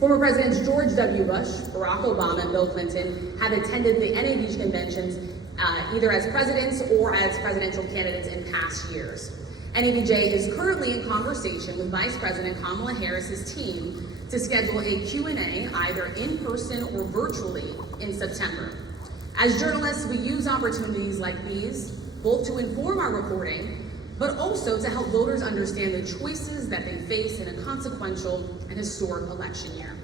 Former Presidents George W. Bush, Barack Obama, and Bill Clinton have attended the NABJ conventions either as presidents or as presidential candidates in past years. NABJ is currently in conversation with Vice President Kamala Harris's team to schedule a Q&A either in person or virtually in September. As journalists, we use opportunities like these both to inform our reporting, but also to help voters understand the choices that they face in a consequential and historic election year.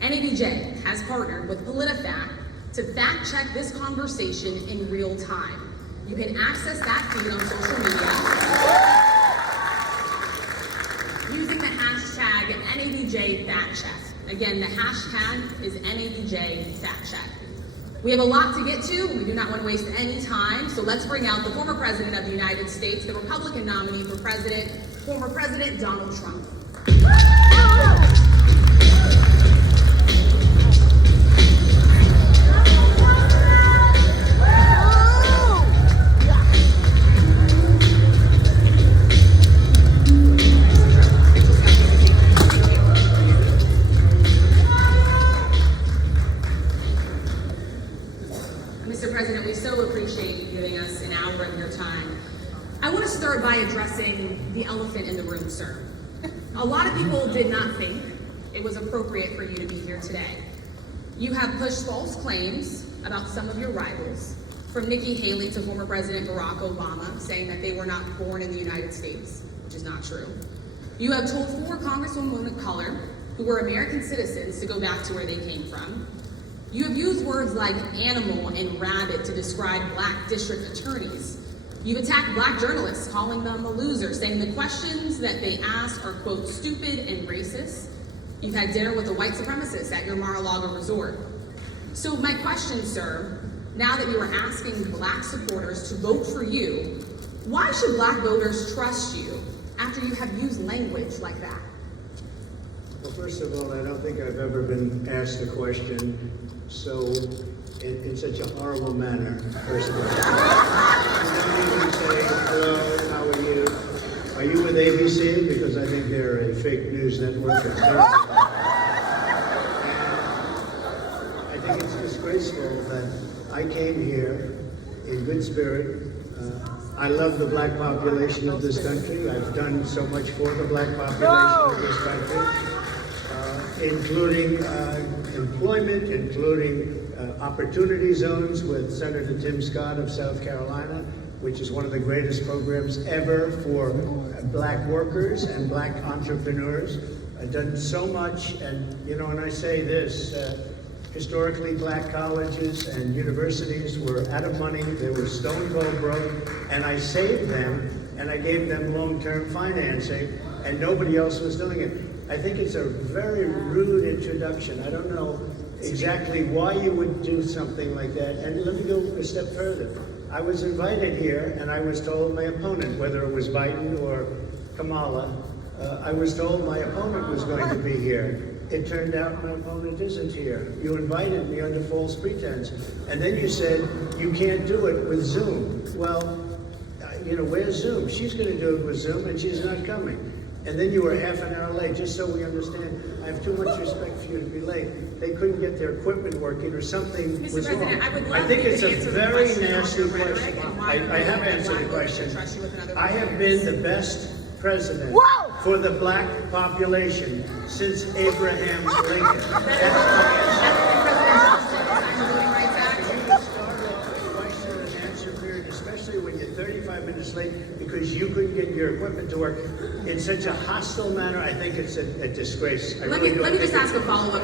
NABJ has partnered with PolitiFact to fact-check this conversation in real time. You can access that feed on social media using the hashtag NABJFactCheck. Again, the hashtag is NABJFactCheck. We have a lot to get to. We do not want to waste any time, so let's bring out the former President of the United States, the Republican nominee for President, former President Donald Trump. Mr. President, we so appreciate you giving us an hour of your time. I want to start by addressing the elephant in the room, sir. A lot of people did not think it was appropriate for you to be here today. You have pushed false claims about some of your rivals, from Nikki Haley to former President Barack Obama, saying that they were not born in the United States, which is not true. You have told 4 congresswomen of color who were American citizens to go back to where they came from. You have used words like animal and rabbit to describe black district attorneys. You've attacked black journalists, calling them a loser, saying the questions that they ask are, quote, stupid and racist. You've had dinner with a white supremacist at your Mar-a-Lago resort. So my question, sir, now that you are asking black supporters to vote for you, why should black voters trust you after you have used language like that? Well, first of all, I don't think I've ever been asked a question so in such a horrible manner, first of all. You don't even say, hello, how are you? Are you with ABC? Because I think they're a fake news network. And I think it's disgraceful that I came here in good spirit. I love the black population of this country. I've done so much for the black population of this country. Including employment, including opportunity zones with Senator Tim Scott of South Carolina, which is one of the greatest programs ever for black workers and black entrepreneurs. I've done so much, and you know, when I say this, historically black colleges and universities were out of money, they were stone cold broke, and I saved them, and I gave them long-term financing, and nobody else was doing it. I think it's a very rude introduction. I don't know exactly why you would do something like that. And let me go a step further. I was invited here, and I was told my opponent, whether it was Biden or Kamala, I was told my opponent was going to be here. It turned out my opponent isn't here. You invited me under false pretense. And then you said, you can't do it with Zoom. Well, you know, where's Zoom? She's going to do it with Zoom, and she's not coming. And then you were half an hour late, just so we understand. I have too much respect for you to be late. They couldn't get their equipment working or something was President, wrong. I think it's a very nasty question. I have answered the question. I have been the best president for the black population since Abraham Lincoln. That's my answer. Especially when you're 35 minutes late because you couldn't get your equipment to work in such a hostile manner. I think it's a disgrace. Let me just ask a follow-up.